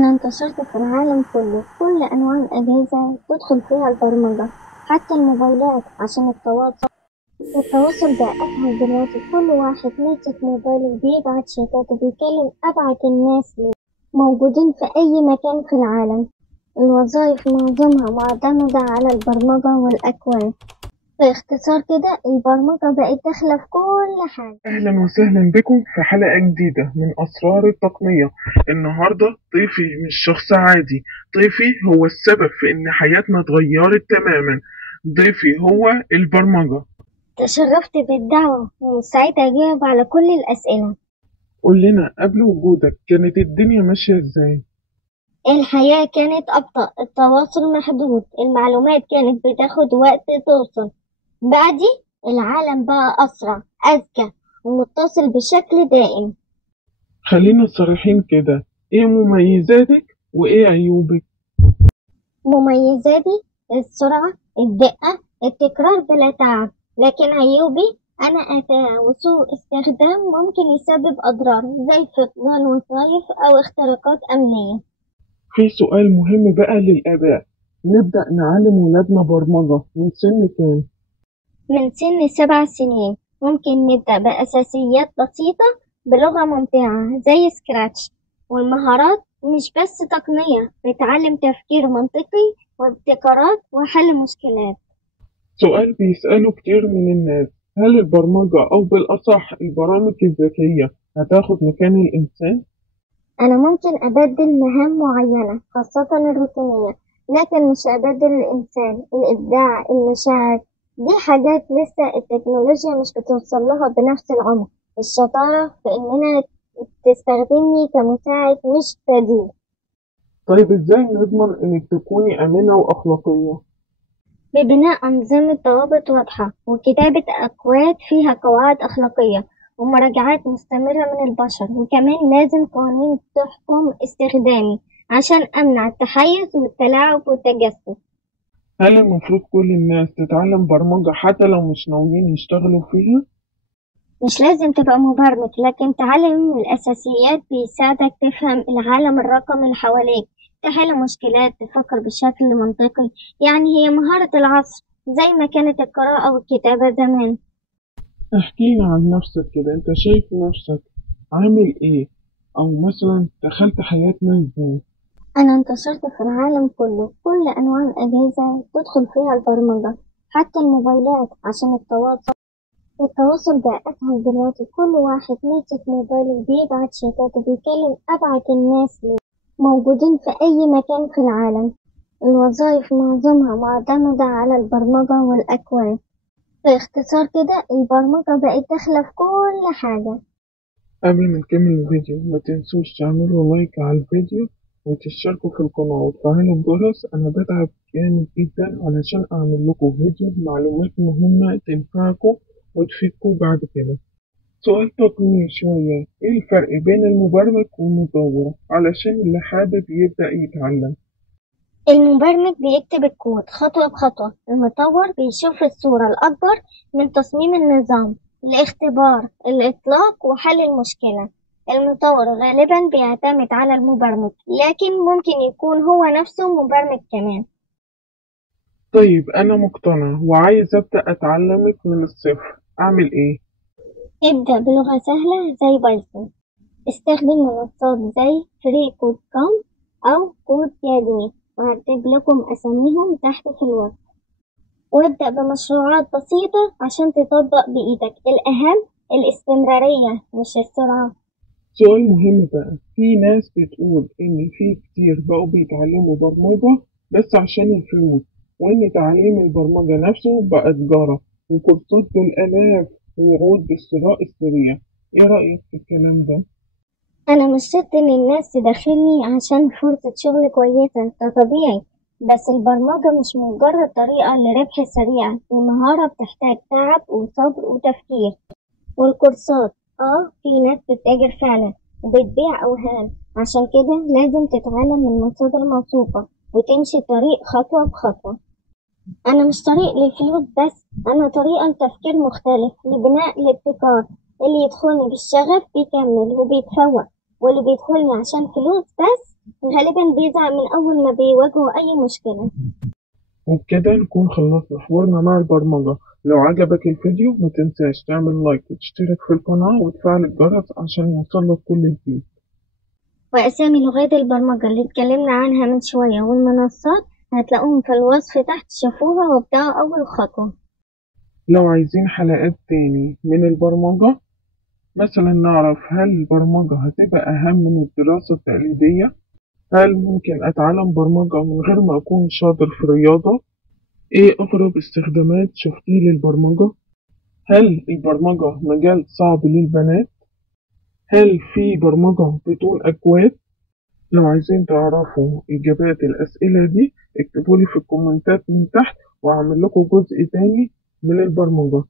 أنا انتشرت في العالم كله، كل أنواع الأجهزة تدخل فيها البرمجة، حتى الموبايلات عشان التواصل بقى أسهل دلوقتي. كل واحد ماسك موبايله بيبعت شتات وبيكلم أبعد الناس ليه، موجودين في أي مكان في العالم. الوظائف معظمها معتمدة على البرمجة والأكواد. باختصار كده البرمجة بقت داخلة في كل حاجة. أهلا وسهلا بكم في حلقة جديدة من أسرار التقنية. النهاردة ضيفي مش شخص عادي، ضيفي هو السبب في إن حياتنا اتغيرت تماما. ضيفي هو البرمجة. تشرفت بالدعوة وسعيدة أجاوب على كل الأسئلة. قول لنا قبل وجودك كانت الدنيا ماشية إزاي؟ الحياة كانت أبطأ، التواصل محدود، المعلومات كانت بتاخد وقت توصل. بعدي العالم بقى أسرع، أذكى، ومتصل بشكل دائم. خلينا صريحين كده، إيه مميزاتك وإيه عيوبك؟ مميزاتي السرعة، الدقة، التكرار بلا تعب. لكن عيوبي أنا أتاة وسوء استخدام ممكن يسبب أضرار زي فقدان وظائف أو اختراقات أمنية. في سؤال مهم بقى للآباء، نبدأ نعلم ولادنا برمجة من سن كام؟ من سن 7 سنين ممكن نبدأ بأساسيات بسيطة بلغة ممتعة زي سكراتش. والمهارات مش بس تقنية، بتعلم تفكير منطقي وابتكارات وحل مشكلات. سؤال بيسأله كتير من الناس، هل البرمجة أو بالأصح البرامج الذكية هتاخد مكان الإنسان؟ أنا ممكن أبدل مهام معينة خاصة الروتينية، لكن مش أبدل الإنسان، الإبداع، المشاعر. دي حاجات لسه التكنولوجيا مش بتوصل لها بنفس العمق. الشطارة في إننا تستخدمني كمساعد مش بديل. طيب إزاي نضمن إنك تكوني آمنة وأخلاقية؟ ببناء أنظمة ضوابط واضحة وكتابة أكواد فيها قواعد أخلاقية ومراجعات مستمرة من البشر. وكمان لازم قوانين تحكم استخدامي عشان أمنع التحيز والتلاعب والتجسس. هل المفروض كل الناس تتعلم برمجة حتى لو مش ناويين يشتغلوا فيها؟ مش لازم تبقى مبرمج، لكن تعلم الأساسيات بيساعدك تفهم العالم الرقمي اللي حواليك، تحل مشكلات، تفكر بشكل منطقي. يعني هي مهارة العصر زي ما كانت القراءة والكتابة زمان. احكينا عن نفسك كده، أنت شايف نفسك عامل إيه؟ أو مثلا دخلت حياتنا إزاي؟ أنا انتشرت في العالم كله، كل أنواع الأجهزة تدخل فيها البرمجة، حتى الموبايلات عشان التواصل بقى أسهل دلوقتي. كل واحد ماسك موبايله بيبعت شتات وبيكلم أبعد الناس ليه، موجودين في أي مكان في العالم. الوظائف معظمها معتمدة على البرمجة والأكواد. باختصار كده البرمجة بقت داخلة في كل حاجة. قبل ما نكمل الفيديو ما تنسوش تعملوا لايك على الفيديو وتشتركوا في القناة وتفعلوا الجرس. أنا بتعب جامد جدا علشان أعمل لكم فيديو بمعلومات مهمة تنفعكم وتفيدكم بعد كده. سؤال تقني شوية، إيه الفرق بين المبرمج والمطور علشان اللي حابب يبدأ يتعلم؟ المبرمج بيكتب الكود خطوة بخطوة، المطور بيشوف الصورة الأكبر من تصميم النظام، الاختبار، الإطلاق، وحل المشكلة. المطور غالبا بيعتمد على المبرمج، لكن ممكن يكون هو نفسه مبرمج كمان. طيب أنا مقتنع وعايز أبدأ أتعلمك من الصفر، أعمل إيه؟ ابدأ بلغة سهلة زي بايثون. استخدم منصات زي فري كود كوم أو كود يدوي، وهكتب لكم أساميهم تحت في الوصف. وابدأ بمشروعات بسيطة عشان تطبق بإيدك. الأهم الاستمرارية مش السرعة. سؤال مهم بقى، في ناس بتقول إن في كتير بقوا بيتعلموا برمجة بس عشان الفلوس، وإن تعليم البرمجة نفسه بقى تجارة وكورسات بالآلاف ووعود بالشراء السريع. إيه رأيك في الكلام ده؟ أنا مش شرط إن الناس تدخلني عشان فرصة شغل كويسة، ده طبيعي. بس البرمجة مش مجرد طريقة لربح سريع، دي مهارة بتحتاج تعب وصبر وتفكير. والكورسات في ناس بتتاجر فعلا وبتبيع أوهام، عشان كده لازم تتعلم من مصادر موثوقة وتمشي طريق خطوة بخطوة. أنا مش طريق للفلوس بس، أنا طريقة لتفكير مختلف لبناء الابتكار. اللي يدخلني بالشغف بيكمل وبيتفوق. واللي بيدخلني عشان فلوس بس غالبا بيزعل من أول ما بيواجهوا أي مشكلة. وبكده نكون خلصنا حوارنا مع البرمجة. لو عجبك الفيديو ما تنساش تعمل لايك وتشترك في القناة وتفعل الجرس عشان يوصلك كل جديد. وأسامي لغات البرمجة اللي اتكلمنا عنها من شوية والمنصات هتلاقوهم في الوصف تحت، شوفوها وابدأوا أول خطوة. لو عايزين حلقات تاني من البرمجة، مثلا نعرف هل البرمجة هتبقى أهم من الدراسة التقليدية؟ هل ممكن أتعلم برمجة من غير ما أكون شاطر في الرياضة؟ إيه أغرب استخدامات شفتيه للبرمجة؟ هل البرمجة مجال صعب للبنات؟ هل في برمجة بدون أكواد؟ لو عايزين تعرفوا إجابات الأسئلة دي اكتبولي في الكومنتات من تحت وأعمل لكم جزء تاني من البرمجة.